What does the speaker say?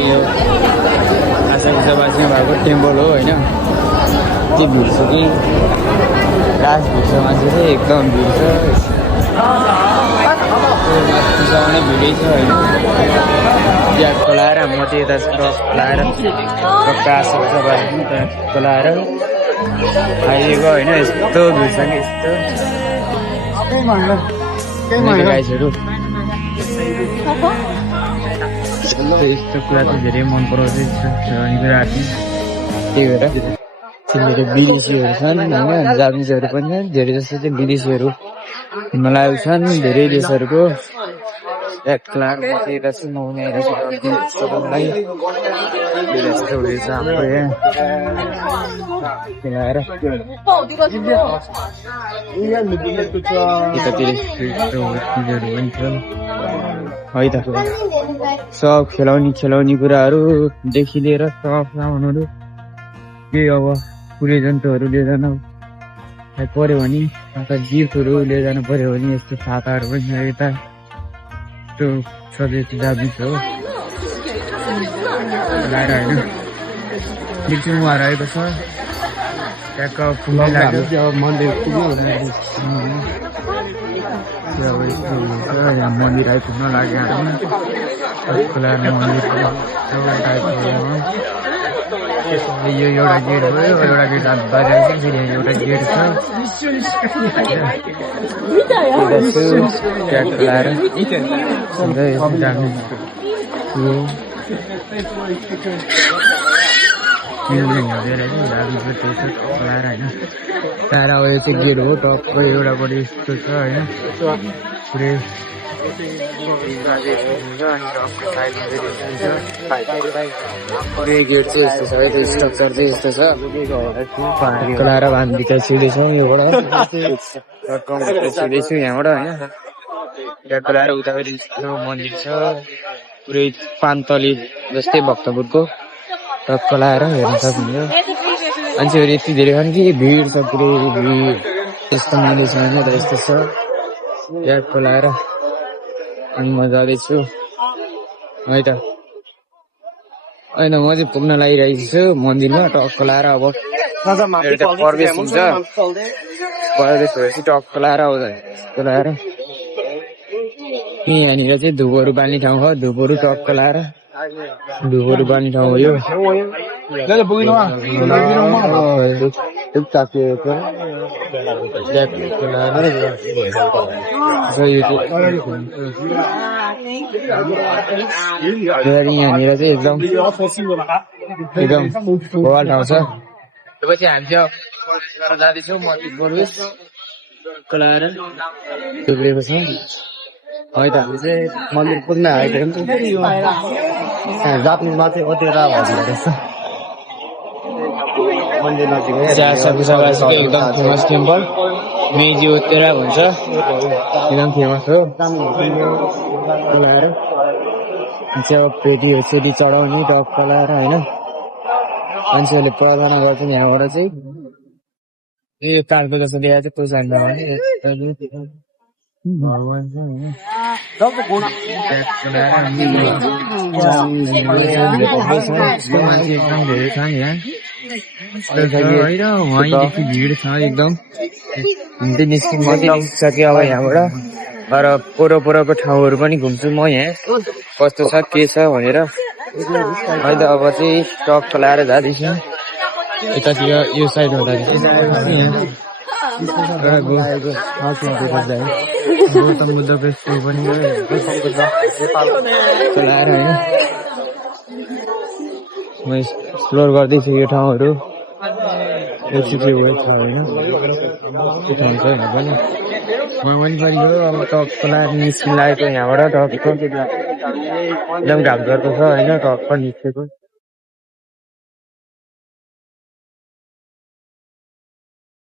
यो आशाबासीमा भएको टेम्पल हो होइन त्यो भिड छ कि लास्ट भिडको मान्छे चाहिँ एकदम भिड छ माथिसम्म नै भिडै छ होइन ब्याग खोलाएर म चाहिँ यता क्रस खोलाएर आशाबासी खोलाएर आइदिएको होइन यस्तो भिड छ कि यस्तो गाइसहरू यस्तो कुरा चाहिँ धेरै मन पराउँछ राति त्यही भएर तिनीहरू विदेशीहरू छन् होइन जापानिजहरू पनि छन् धेरै जस्तो चाहिँ विदेशीहरू हिमालय छन् धेरै देशहरूको है त सब खेलाउने कुराहरूदेखि लिएर सब सामानहरू केही अब कुनै जन्तुहरू लिएर जान पर्यो भने अन्त गिफ्टहरू लिएर जानु पर्यो भने यस्तो छाताहरू पनि छ यता यस्तो सधैँ जाबिस हो लाएर होइन एकछिन उहाँहरू आएको छ ट्याक्क पुग्नै लाग्यो मन्दिर पुग्यो यहाँ मन्दिर आइपुग्न लाग्यो हामी मन्दिर यो एउटा गेट भयो एउटा गेट बाहिर आइसक्यो फेरि एउटा गेट छ खोलाएर होइन त्यहाँ अब यो चाहिँ गेट हो टक्क एउटापट्टि यस्तो छ होइन पुरै गेट चाहिँ यस्तो छ यस्तो स्ट्रक्चर चाहिँ यस्तो छ खोलाएर हामी भित्र छिर्दैछौँ योबाट छिर्दैछु यहाँबाट होइन यहाँ खोलाएर उतापट्टि मन्दिर छ पुरै पानतली जस्तै भक्तपुरको टक्क लाएर हेर्न सक्नुहुन्छ मान्छेहरू यति धेरै छन् कि भिड छ पुरै भिड त्यस्तो मन्दिर छ होइन तर यस्तो छ यहाँ खोलाएर अनि म जाँदैछु है त होइन म चाहिँ पुग्न लागिरहेको छु मन्दिरमा टक्क लाएर अब प्रवेश हुन्छ प्रवेश भएपछि टक्क लाएर आउँछ लाएर यहाँनिर चाहिँ धुपहरू बाल्ने ठाउँ हो धुपहरू टक्क लाएर धुपहरू बाल्ने ठाउँ हो यो यहाँनिर चाहिँ एकदम भवाल ठाउँ छ त्यसपछि हामी चाहिँ जाँदैछौँ मन्दिर प्रवेश खोलाएर टुक्रिएको छ है त हामी चाहिँ मन्दिर पुग्न आएको जापानिजमा चाहिँ ओतेरा भन्छ एकदम फेमस टेम्पल मेजी ओतेरा भन्छ एकदम फेमस हो खोलाएर चाहिँ पेटी चढाउने टक्क लाएर होइन मान्छेहरूले प्रार्थना गर्छन् यहाँबाट चाहिँ यो कालको जस्तो देखाएको चाहिँ पैसा भगवान छ मान्छे एकदम धेरै छ यहाँ वहीँदेखि भिड छ एकदम निस्किसक्यो अब यहाँबाट तर पोरोको ठाउँहरू पनि घुम्छु म यहाँ कस्तो छ के छ भनेर अहिले अब चाहिँ टक्क लाएर जाँदैछु यतातिर यो साइड गौतम बुद्धको यस्तो पनि लाएर होइन म एक्सप्लोर गर्दैछु यो ठाउँहरू एकचोटि वेट छ होइन के ठाउँ छ यहाँ पनि म पनि यो अब टक्क लाएर निस्किन लागेको यहाँबाट टक्क एकदम घाम गर्दो छ होइन टक्क निस्केको